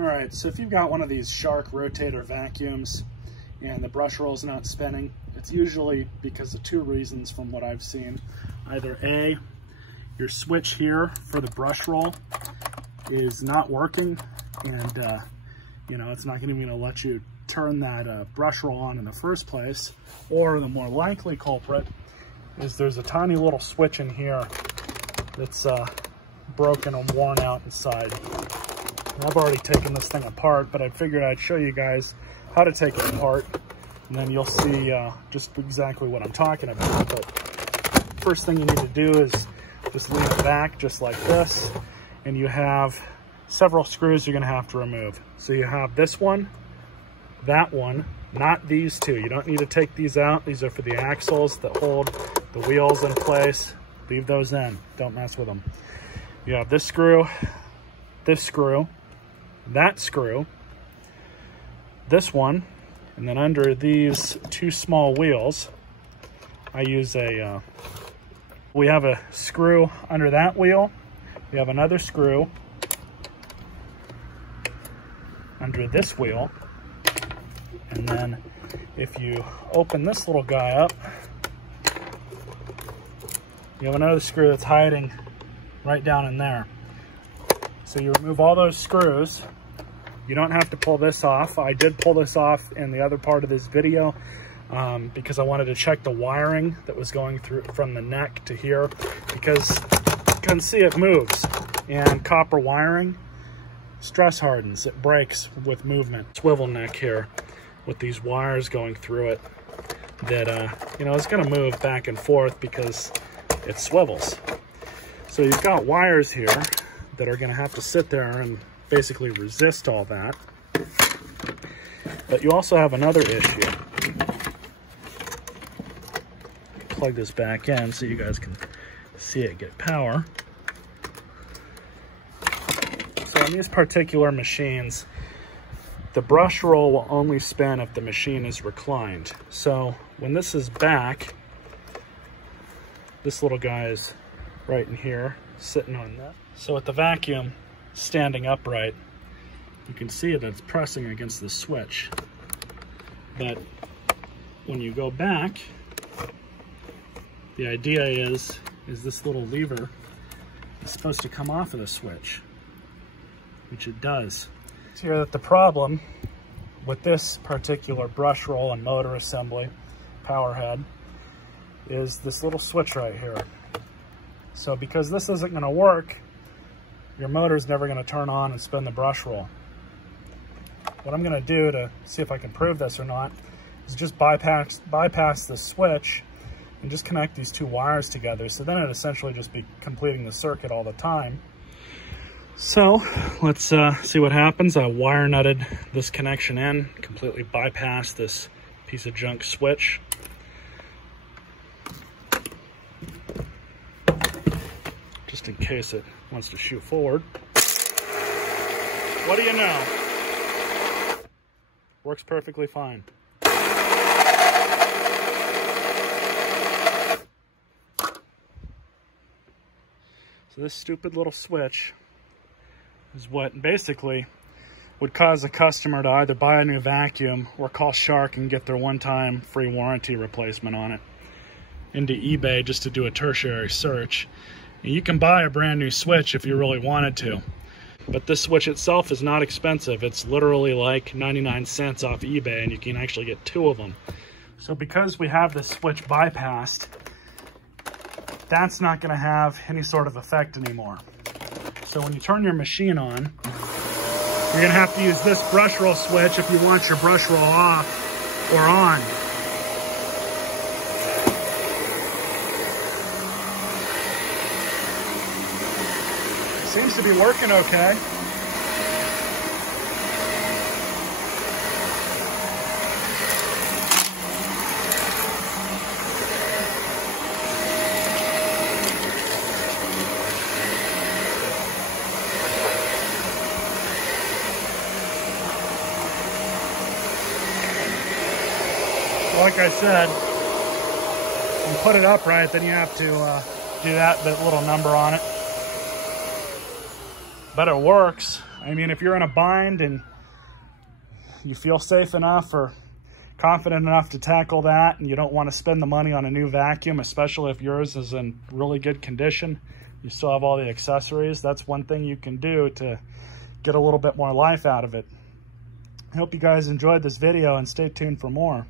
All right, so if you've got one of these Shark rotator vacuums and the brush roll is not spinning, it's usually because of two reasons from what I've seen. Either A, your switch here for the brush roll is not working, and you know, it's not even going to let you turn that brush roll on in the first place. Or the more likely culprit is there's a tiny little switch in here that's broken and worn out inside. And I've already taken this thing apart, but I figured I'd show you guys how to take it apart, and then you'll see just exactly what I'm talking about. But first thing you need to do is just lean it back just like this, and you have several screws you're going to have to remove. So you have this one, that one, not these two. You don't need to take these out. These are for the axles that hold the wheels in place. Leave those in. Don't mess with them. You have this screw, that screw, this one, and then under these two small wheels, I use we have a screw under that wheel. We have another screw under this wheel. And then if you open this little guy up, you have another screw that's hiding right down in there. So you remove all those screws. You don't have to pull this off. I did pull this off in the other part of this video because I wanted to check the wiring that was going through from the neck to here, because you can see it moves, and copper wiring stress hardens. It breaks with movement. Swivel neck here with these wires going through it that, you know, it's going to move back and forth because it swivels. So you've got wires here that are going to have to sit there and basically resist all that. But you also have another issue. Plug this back in so you guys can see it get power. So on these particular machines, the brush roll will only spin if the machine is reclined. So when this is back, this little guy is right in here, sitting on that. So with the vacuum standing upright, you can see that it's pressing against the switch. But when you go back, the idea is this little lever is supposed to come off of the switch, which it does. It's here that the problem with this particular brush roll and motor assembly, power head, is this little switch right here. So because this isn't going to work, your motor's never going to turn on and spin the brush roll. What I'm going to do to see if I can prove this or not is just bypass this switch and just connect these two wires together. So then it'd essentially just be completing the circuit all the time. So let's see what happens. I wire nutted this connection in, completely bypassed this piece of junk switch. Just in case it wants to shoot forward. What do you know? Works perfectly fine. So this stupid little switch is what basically would cause a customer to either buy a new vacuum or call Shark and get their one-time free warranty replacement on it into eBay just to do a tertiary search. And you can buy a brand new switch if you really wanted to, but this switch itself is not expensive. It's literally like 99 cents off eBay, and you can actually get two of them. So because we have this switch bypassed, that's not going to have any sort of effect anymore. So when you turn your machine on, you're going to have to use this brush roll switch if you want your brush roll off or on. Seems to be working okay. Like I said, when you put it upright, then you have to do that little number on it. but it works. I mean, if you're in a bind and you feel safe enough or confident enough to tackle that, and you don't want to spend the money on a new vacuum, especially if yours is in really good condition, you still have all the accessories, that's one thing you can do to get a little bit more life out of it. I hope you guys enjoyed this video, and stay tuned for more.